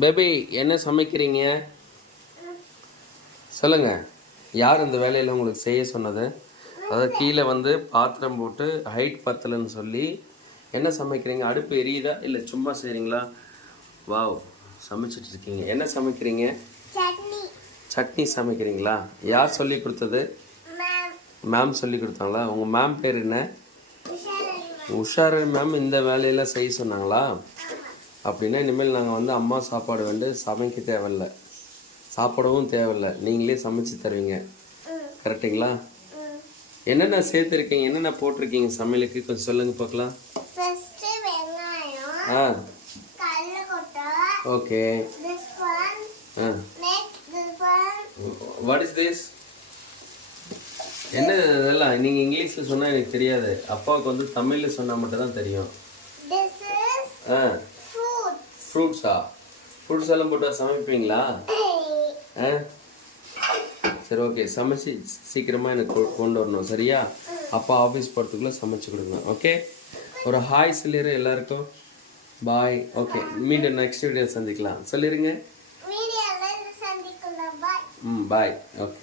Baby என்ன சமைக்கிறீங்க சொல்லுங்க. யார் இந்த வேலையில் உங்களுக்கு செய்ய சொன்னது? அதாவது கீழே வந்து பாத்திரம் போட்டு ஹைட் பத்தலைன்னு சொல்லி என்ன சமைக்கிறீங்க? அடுப்பு எரியுதா இல்லை சும்மா செய்கிறீங்களா? வாவ், சமைச்சிட்டு இருக்கீங்க. என்ன சமைக்கிறீங்க? சட்னி சமைக்கிறீங்களா? யார் சொல்லி கொடுத்தது? மேம் சொல்லி கொடுத்தாங்களா? உங்கள் மேம் பேர் என்ன? உஷார் மேம் இந்த வேலையெல்லாம் செய்ய சொன்னாங்களா? அப்படின்னா இனிமேல் நாங்கள் வந்து அம்மா சாப்பாடு வந்து சமைக்க தேவையில்லை, சாப்பிடவும் தேவையில்லை, நீங்களே சமைச்சு தருவீங்க. கரெக்டுங்களா? என்னென்ன சேர்த்துருக்கீங்க, என்னென்ன போட்டிருக்கீங்க சமையலுக்கு கொஞ்சம் சொல்லுங்க பார்க்கலாம். ஆ ஓகே. What is this? என்ன இதெல்லாம் நீங்கள் இங்கிலீஷில் சொன்னால் எனக்கு தெரியாது. அப்பாவுக்கு வந்து தமிழில் சொன்னால் மட்டும் தான் தெரியும். ஆ ஃப்ரூட்ஸா? ஃப்ரூட்ஸ் எல்லாம் போட்டு சமைப்பீங்களா? ஆ சரி, ஓகே. சமைச்சு சீக்கிரமாக எனக்கு கொண்டு வரணும், சரியா? அப்பா ஆஃபீஸ் போகிறதுக்குள்ளே சமைச்சு கொடுங்க, ஓகே? ஒரு ஹாய் சொல்லிடு எல்லாருக்கும். பாய். ஓகே, மீண்டும் நெக்ஸ்ட் வீடியோ சந்திக்கலாம். சொல்லிடுங்க. பாய். ஓகே.